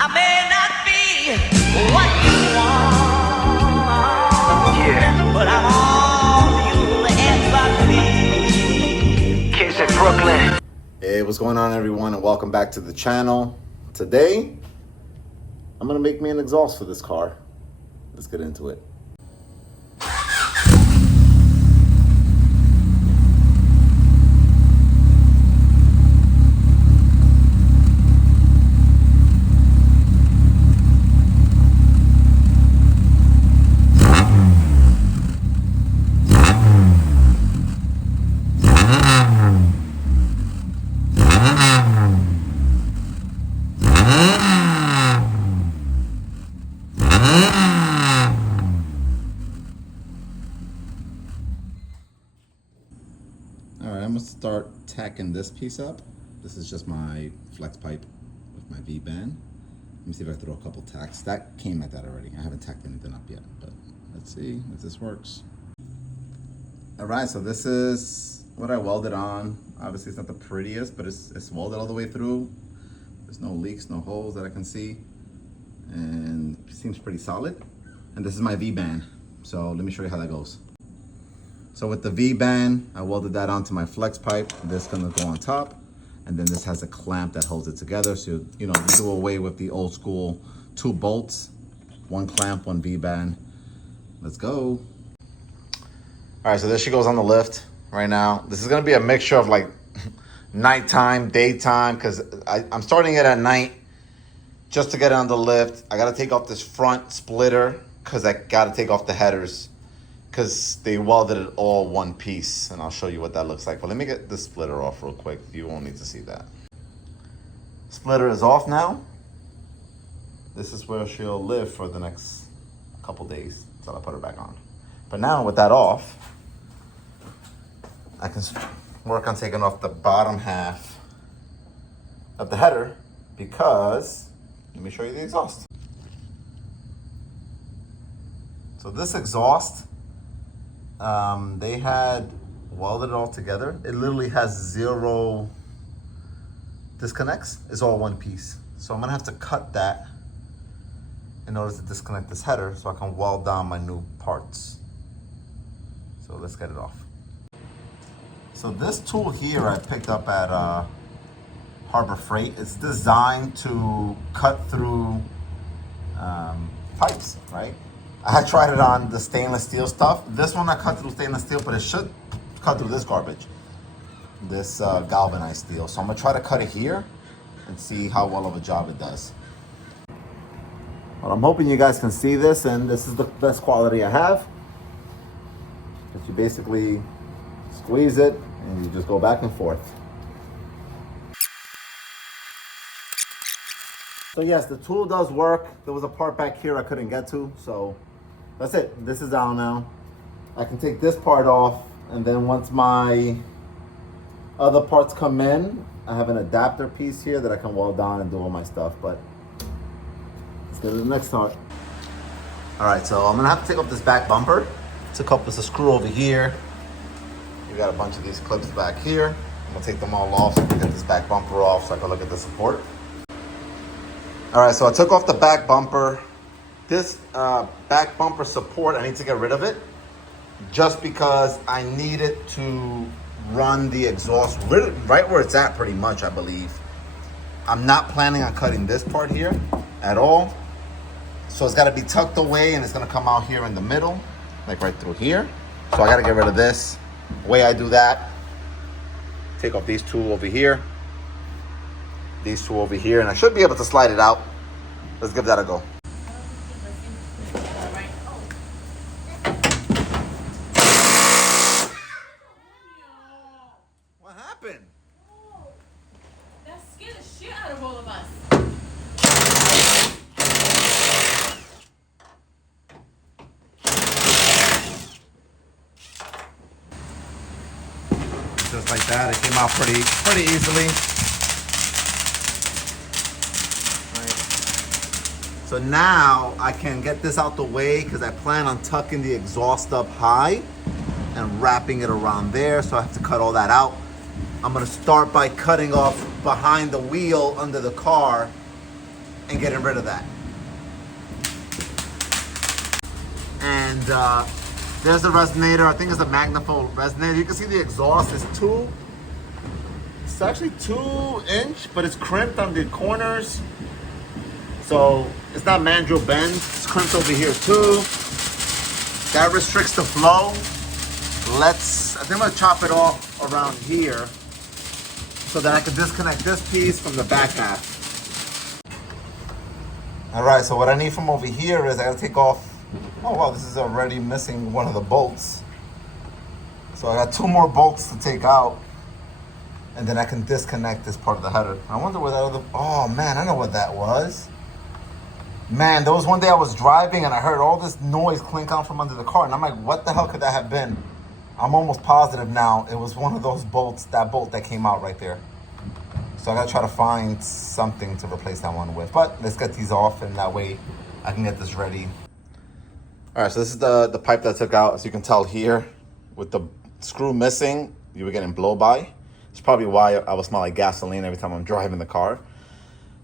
I may not be what you want, yeah, but I'm all you'll ever be. Kids in Brooklyn. Hey, what's going on, everyone, and welcome back to the channel. Today, I'm gonna make me an exhaust for this car. Let's get into it. I'm gonna start tacking this piece up. This is just my flex pipe with my V-band. Let me see if I throw a couple tacks. That came at that already. I haven't tacked anything up yet, but let's see if this works. All right, so this is what I welded on. Obviously it's not the prettiest, but it's welded all the way through. There's no leaks, no holes that I can see. And it seems pretty solid. And this is my V-band. So let me show you how that goes. So with the V-band, I welded that onto my flex pipe. This is gonna go on top. And then this has a clamp that holds it together. So, you do away with the old school 2 bolts, 1 clamp, 1 V-band. Let's go. All right, so there she goes on the lift right now. This is gonna be a mixture of like nighttime, daytime, because I'm starting it at night just to get it on the lift. I gotta take off this front splitter because I gotta take off the headers, because they welded it all one piece, and I'll show you what that looks like. But let me get this splitter off real quick. You won't need to see that. Splitter is off now. This is where she'll live for the next couple days until I put her back on. But now with that off, I can work on taking off the bottom half of the header, because, let me show you the exhaust. So this exhaust, they had welded it all together. It literally has 0 disconnects. It's all one piece. So I'm gonna have to cut that in order to disconnect this header so I can weld down my new parts. So let's get it off. So this tool here I picked up at Harbor Freight. It's designed to cut through pipes, right? I had tried it on the stainless steel stuff. This one I cut through stainless steel, but it should cut through this garbage, this galvanized steel. So I'm gonna try to cut it here and see how well of a job it does. Well, I'm hoping you guys can see this, and this is the best quality I have. Because you basically squeeze it and you just go back and forth. So yes, the tool does work. There was a part back here I couldn't get to, so that's it. This is out now. I can take this part off, and then once my other parts come in, I have an adapter piece here that I can weld down and do all my stuff. But let's go to the next part. All right, so I'm gonna have to take off this back bumper. Took off this screw over here. You got a bunch of these clips back here. I'm gonna take them all off so I can get this back bumper off so I can look at the support. All right, so I took off the back bumper. This back bumper support, I need to get rid of it just because I need it to run the exhaust right where it's at, pretty much, I believe. I'm not planning on cutting this part here at all. So it's gotta be tucked away, and it's gonna come out here in the middle, like right through here. So I gotta get rid of this. The way I do that, take off these 2 over here, these 2 over here, and I should be able to slide it out. Let's give that a go. What happened? Oh, that scared the shit out of all of us. Just like that, it came out pretty easily. So now I can get this out the way because I plan on tucking the exhaust up high and wrapping it around there. So I have to cut all that out. I'm gonna start by cutting off behind the wheel under the car and getting rid of that. And there's the resonator. I think it's a magnifold resonator. You can see the exhaust is it's actually 2-inch, but it's crimped on the corners. So it's not mandrel bend, it's crimped over here too. That restricts the flow. I think I'm gonna chop it off around here so that I can disconnect this piece from the back half. All right, so what I need from over here is I gotta take off, oh wow, this is already missing one of the bolts. So I got 2 more bolts to take out, and then I can disconnect this part of the header. I wonder where that other, oh man, I know what that was. Man, there was one day I was driving and I heard all this noise clink out from under the car, and I'm like, what the hell could that have been? I'm almost positive now it was one of those bolts, that bolt that came out right there. So I gotta try to find something to replace that one with. But let's get these off, and that way I can get this ready. All right, so this is the pipe that I took out. As you can tell here, with the screw missing, you were getting blow by. It's probably why I would smell like gasoline every time I'm driving the car.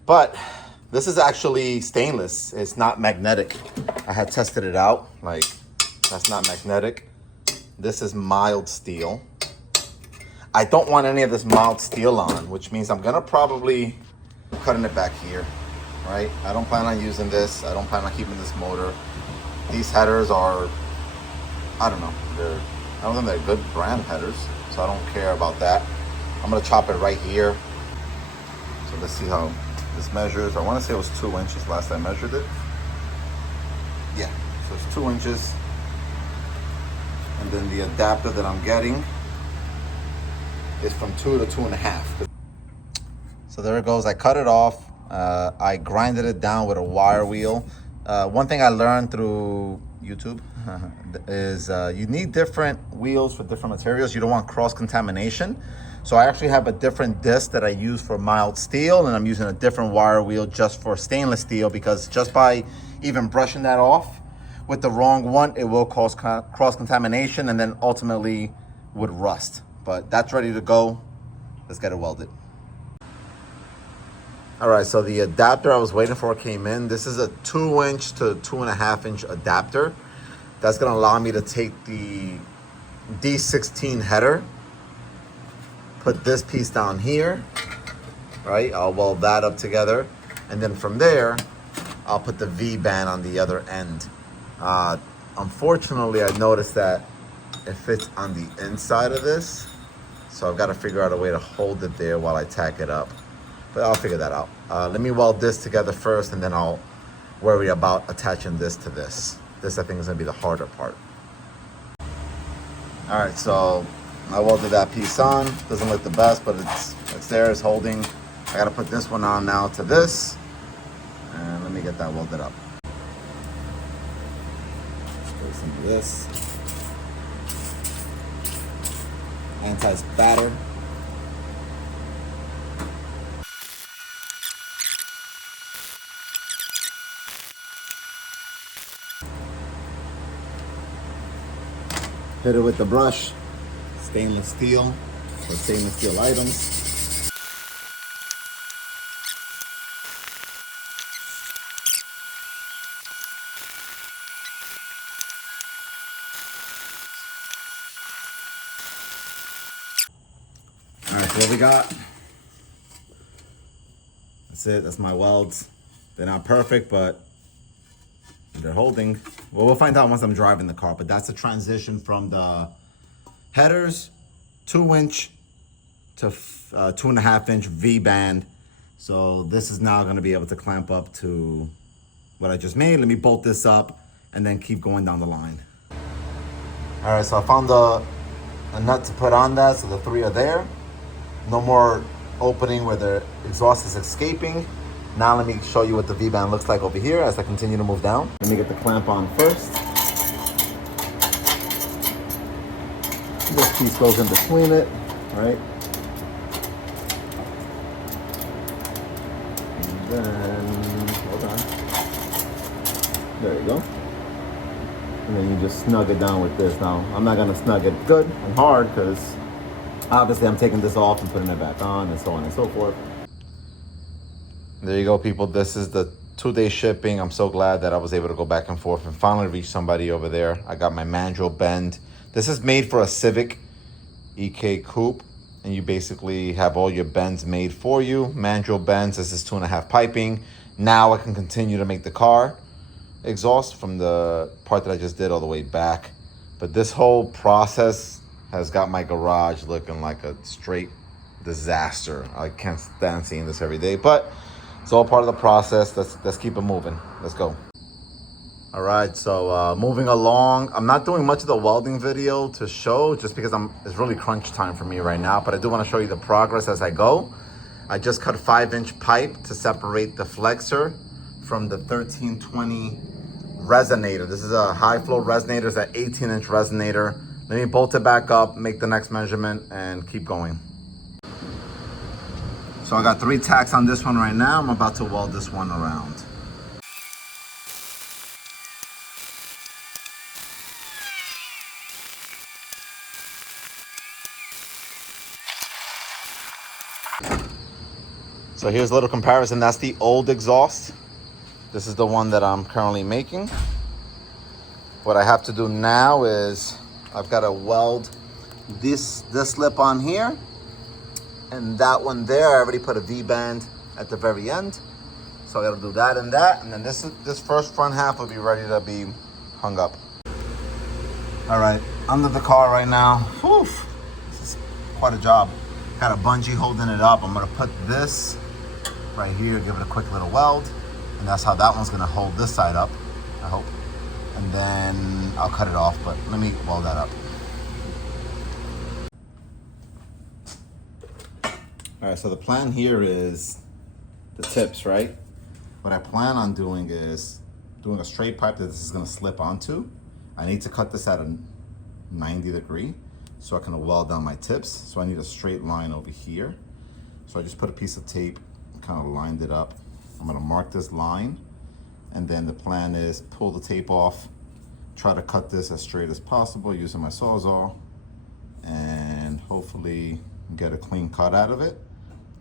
But this is actually stainless. It's not magnetic. I had tested it out. Like, that's not magnetic. This is mild steel. I don't want any of this mild steel on, which means I'm gonna probably cutting it back here, right? I don't plan on using this. I don't plan on keeping this motor. These headers are, I don't know, I don't think they're good brand headers, so I don't care about that. I'm gonna chop it right here. So let's see how this measures. I wanna say it was 2 inches last I measured it. Yeah, so it's 2 inches. And then the adapter that I'm getting is from 2 to 2.5. So there it goes. I cut it off. I grinded it down with a wire wheel. One thing I learned through YouTube is you need different wheels for different materials. You don't want cross-contamination. So I actually have a different disc that I use for mild steel, and I'm using a different wire wheel just for stainless steel, because just by even brushing that off with the wrong one, it will cause cross-contamination and then ultimately would rust. But that's ready to go. Let's get it welded. All right, so the adapter I was waiting for came in. This is a 2-inch to 2.5-inch adapter. That's gonna allow me to take the D16 header, put this piece down here, right? I'll weld that up together. And then from there, I'll put the V-band on the other end. Unfortunately, I noticed that it fits on the inside of this. So I've got to figure out a way to hold it there while I tack it up. But I'll figure that out. Let me weld this together first, and then I'll worry about attaching this to this. This, I think, is gonna be the harder part. All right, so I welded that piece on. Doesn't look the best, but it's there, it's holding. I gotta put this one on now to this. And let me get that welded up. Put some of this. Anti-spatter. Hit it with the brush. Stainless steel for stainless steel items. All right, so what we got? That's it. That's my welds. They're not perfect, but they're holding. Well, we'll find out once I'm driving the car, but that's the transition from the headers, 2-inch to 2.5-inch V-band. So this is now gonna be able to clamp up to what I just made. Let me bolt this up and then keep going down the line. All right, so I found a nut to put on that, so the 3 are there. No more opening where the exhaust is escaping. Now let me show you what the V-band looks like over here as I continue to move down. Let me get the clamp on first. This piece goes in between it, right? And then, hold on. There you go. And then you just snug it down with this. Now, I'm not gonna snug it good and hard because obviously I'm taking this off and putting it back on and so on and so forth. There you go, people. This is the 2-day shipping. I'm so glad that I was able to go back and forth and finally reach somebody over there. I got my mandrel bend. This is made for a Civic EK coupe, and you basically have all your bends made for you. Mandrel bends. This is 2.5 piping. Now I can continue to make the car exhaust from the part that I just did all the way back. But this whole process has got my garage looking like a straight disaster. I can't stand seeing this every day, but it's all part of the process. Let's keep it moving. Let's go. All right, so moving along. I'm not doing much of the welding video to show just because it's really crunch time for me right now, but I do want to show you the progress as I go. I just cut 5-inch pipe to separate the flexor from the 1320 resonator. This is a high flow resonator. It's an 18-inch resonator. Let me bolt it back up, make the next measurement, and keep going. So I got 3 tacks on this one right now. I'm about to weld this one around. So here's a little comparison. That's the old exhaust. This is the one that I'm currently making. What I have to do now is I've got to weld this lip on here and that one there. I already put a V-band at the very end. So I got to do that, and then this first front half will be ready to be hung up. All right, under the car right now. Whew, this is quite a job. Got a bungee holding it up. I'm gonna put this right here, give it a quick little weld, and that's how that one's gonna hold this side up, I hope. And then I'll cut it off, but let me weld that up. All right, so the plan here is the tips, right? What I plan on doing is doing a straight pipe that this is gonna slip onto. I need to cut this at a 90 degree so I can weld down my tips. So I need a straight line over here. So I just put a piece of tape, kind of lined it up. I'm gonna mark this line, and then the plan is pull the tape off, try to cut this as straight as possible using my Sawzall, and hopefully get a clean cut out of it,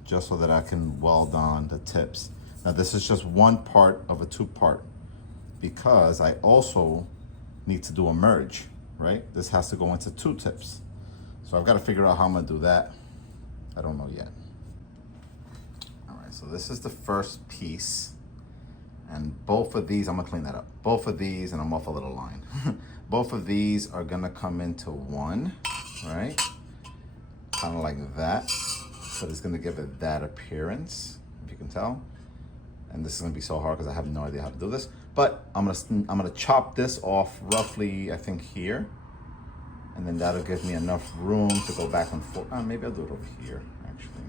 just so that I can weld on the tips. Now this is just one part of a 2-part, because I also need to do a merge, right? This has to go into 2 tips. So I've got to figure out how I'm gonna do that. I don't know yet. All right, so this is the first piece. And both of these, I'm gonna clean that up. Both of these, and I'm off a little line. Both of these are gonna come into one, right? Kind of like that. So it's gonna give it that appearance, if you can tell. And this is gonna be so hard because I have no idea how to do this. But I'm gonna chop this off roughly, I think here. And then that'll give me enough room to go back and forth. Maybe I'll do it over here, actually.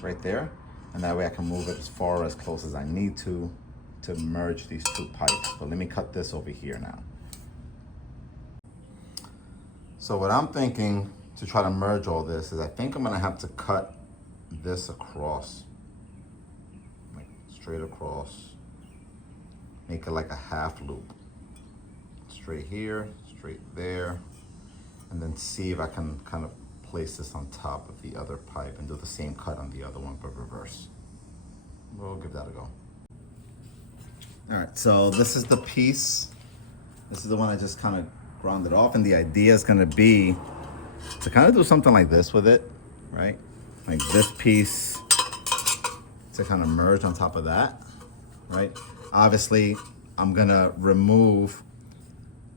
Right there. And that way I can move it as far as close as I need to merge these 2 pipes. But let me cut this over here now. So what I'm thinking to try to merge all this is I think I'm gonna have to cut this across, like straight across, make it like a half loop. Straight here, straight there, and then see if I can kind of place this on top of the other pipe and do the same cut on the other one, but reverse. We'll give that a go. All right, so this is the piece. This is the one I just kind of grounded off, and the idea is gonna be to kind of do something like this with it, right? Like this piece to kind of merge on top of that, right? Obviously, I'm gonna remove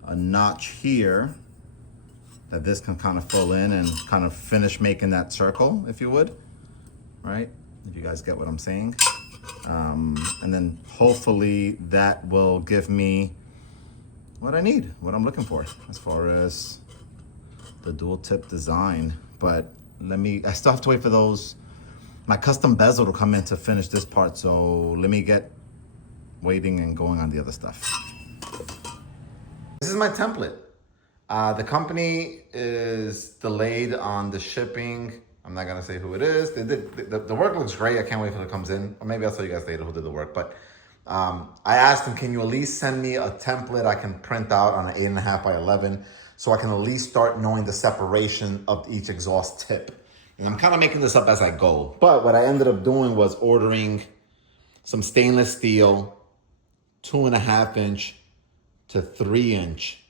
a notch here that this can kind of fill in and kind of finish making that circle, if you would, right? If you guys get what I'm saying. And then hopefully that will give me what I need, what I'm looking for as far as the dual tip design. But I still have to wait for those, my custom bezel to come in to finish this part. So let me get waiting and going on the other stuff. This is my template. The company is delayed on the shipping. I'm not gonna say who it is. The work looks great. I can't wait till it comes in. Or maybe I'll tell you guys later who did the work. But I asked them, can you at least send me a template I can print out on an 8.5 by 11 so I can at least start knowing the separation of each exhaust tip. And I'm kind of making this up as I go. But what I ended up doing was ordering some stainless steel, 2.5 inch to 3 inch.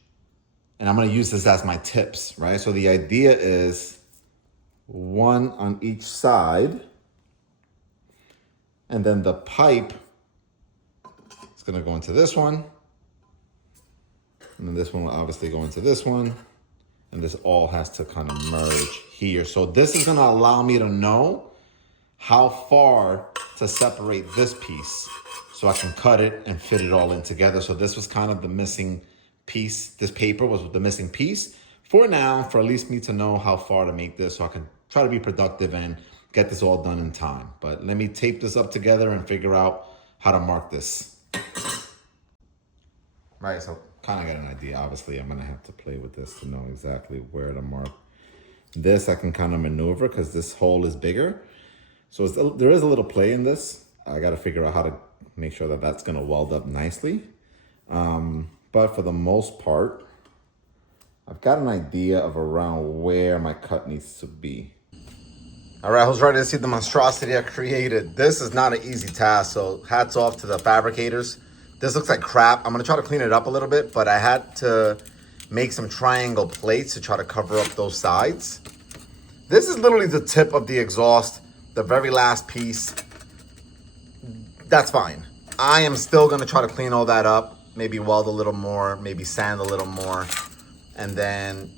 And I'm gonna use this as my tips, right? So the idea is one on each side. And then the pipe is gonna go into this one. And then this one will obviously go into this one. And this all has to kind of merge here. So this is gonna allow me to know how far to separate this piece so I can cut it and fit it all in together. So this was kind of the missing piece. This paper was the missing piece for now, for at least me to know how far to make this so I can try to be productive and get this all done in time. But let me tape this up together and figure out how to mark this. Right, so kind of get an idea. Obviously, I'm gonna have to play with this to know exactly where to mark. This I can kind of maneuver because this hole is bigger. So there is a little play in this. I gotta figure out how to make sure that that's gonna weld up nicely. But for the most part, I've got an idea of around where my cut needs to be. All right, who's ready to see the monstrosity I created? This is not an easy task, so hats off to the fabricators. This looks like crap. I'm gonna try to clean it up a little bit, but I had to make some triangle plates to try to cover up those sides. This is literally the tip of the exhaust, the very last piece. That's fine. I am still gonna try to clean all that up, maybe weld a little more, maybe sand a little more, and then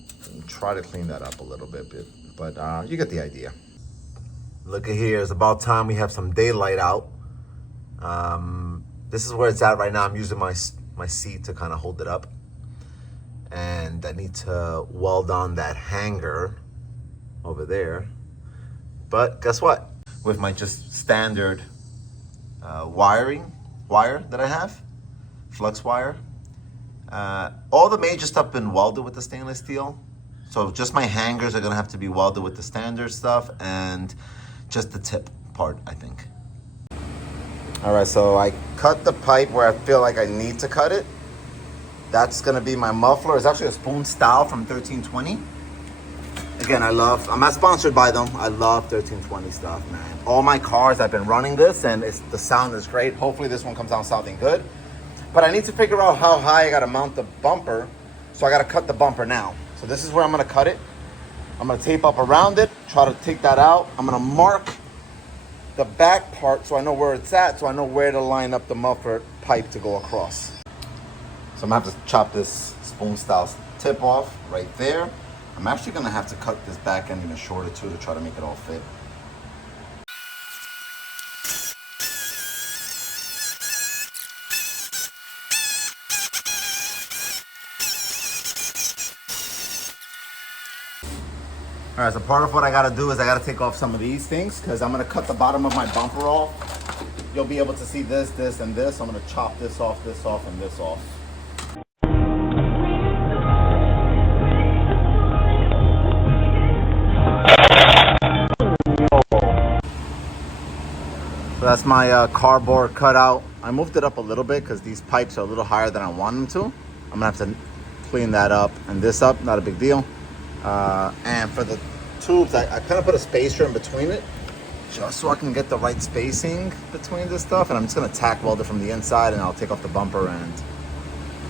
try to clean that up a little bit. But you get the idea. Look at here, it's about time we have some daylight out. This is where it's at right now. I'm using my seat to kind of hold it up. And I need to weld on that hanger over there. But guess what? With my just standard wire that I have, flux wire, all the major stuff been welded with the stainless steel. So just my hangers are gonna have to be welded with the standard stuff and just the tip part, I think. All right, so I cut the pipe where I feel like I need to cut it. That's gonna be my muffler. It's actually a spoon style from 1320. Again, I'm not sponsored by them. I love 1320 stuff, man. All my cars, I've been running this and the sound is great. Hopefully this one comes out sounding good. But I need to figure out how high I gotta mount the bumper. So I gotta cut the bumper now. So this is where I'm gonna cut it. I'm gonna tape up around it, try to take that out. I'm gonna mark the back part so I know where it's at, so I know where to line up the muffler pipe to go across. So I'm gonna have to chop this spoon style tip off right there. I'm actually gonna have to cut this back end even shorter too to try to make it all fit. All right, so part of what I gotta do is I gotta take off some of these things because I'm gonna cut the bottom of my bumper off. You'll be able to see this, this, and this. I'm gonna chop this off, and this off. So that's my cardboard cutout. I moved it up a little bit because these pipes are a little higher than I want them to. I'm gonna have to clean that up and this up, not a big deal. And for the tubes, I kind of put a spacer in between it just so I can get the right spacing between this stuff. And I'm just gonna tack weld it from the inside and I'll take off the bumper and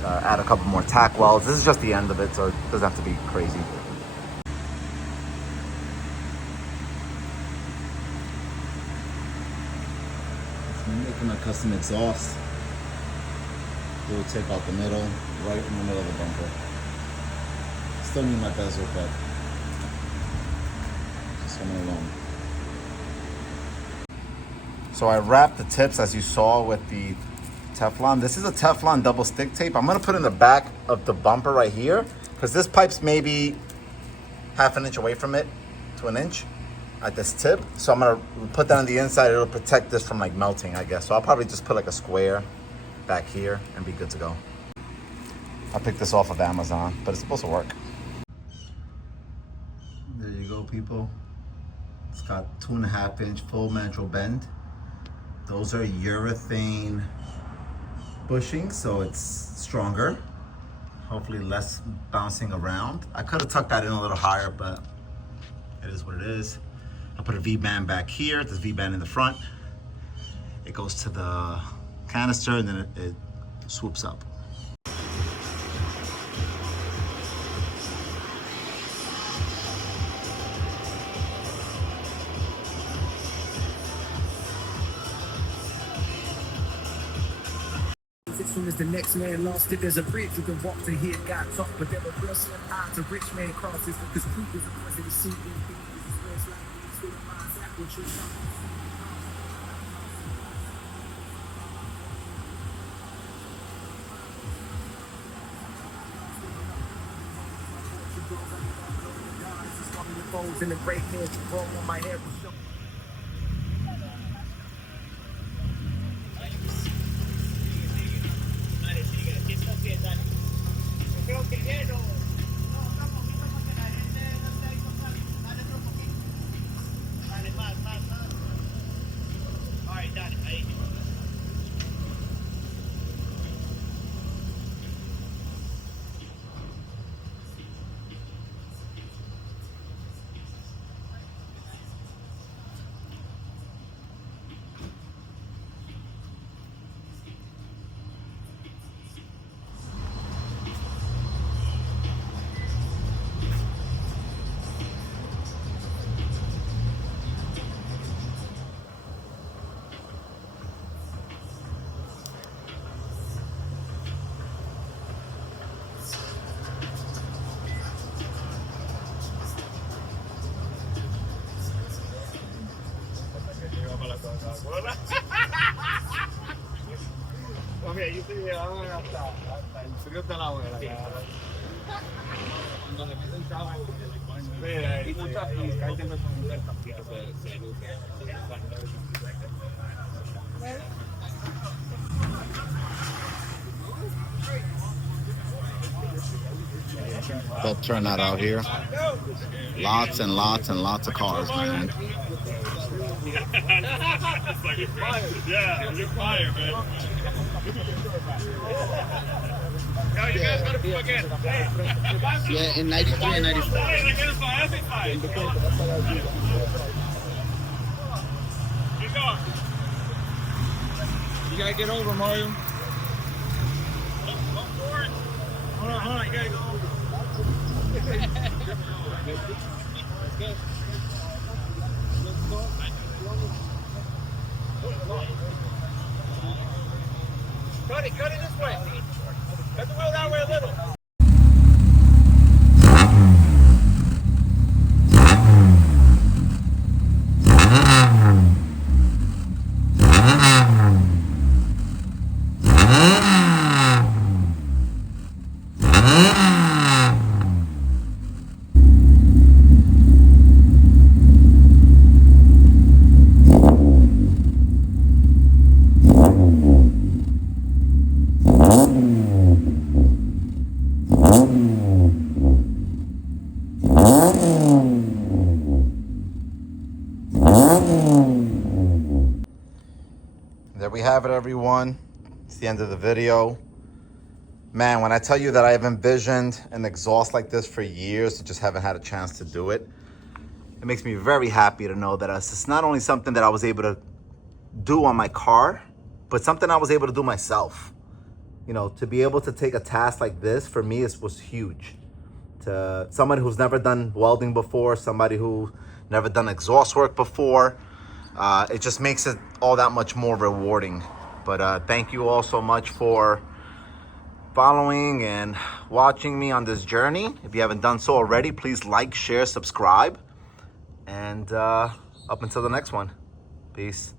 add a couple more tack welds. This is just the end of it, so it doesn't have to be crazy. I'm making a custom exhaust. We'll take out the middle, right in the middle of the bumper. Still need my bezel, but just coming along. So I wrapped the tips as you saw with the Teflon. This is a Teflon double stick tape. I'm gonna put in the back of the bumper right here because this pipe's maybe half an inch away from it to an inch at this tip. So I'm gonna put that on the inside. It'll protect this from like melting, I guess. So I'll probably just put like a square back here and be good to go. I picked this off of Amazon, but it's supposed to work. There you go, people. It's got 2.5 inch full mandrel bend. Those are urethane bushings, so it's stronger. Hopefully less bouncing around. I could have tucked that in a little higher, but it is what it is. I put a V-band back here, this V-band in the front. It goes to the canister and then it swoops up. As soon as the next man lost it, there's a bridge you can walk to hear God talk, but there were real slim odds a rich man crosses because truth is a person to see in things. What you know. In the great hands you roll on my head. Vabbè, io ti hasta il periodo della guerra. Quando le presentavo, i muchachos que hay que responder el partido They'll turn that out here. Lots and lots and lots of cars, man. It's like yeah, you're fired, man. Yo, you guys gotta plug in. Yeah, in 93 and 94. Keep going. You gotta get over, Mario. Go for it. Hold on, you gotta go over. Cut it this way. Cut the wheel that way a little. There we have it, everyone. It's the end of the video. Man, when I tell you that I have envisioned an exhaust like this for years, I just haven't had a chance to do it. It makes me very happy to know that it's not only something that I was able to do on my car, but something I was able to do myself. You know, to be able to take a task like this, for me, was huge. To somebody who's never done welding before, somebody who never done exhaust work before, it just makes it all that much more rewarding. But thank you all so much for following and watching me on this journey. If you haven't done so already, please like, share, subscribe. And up until the next one, peace.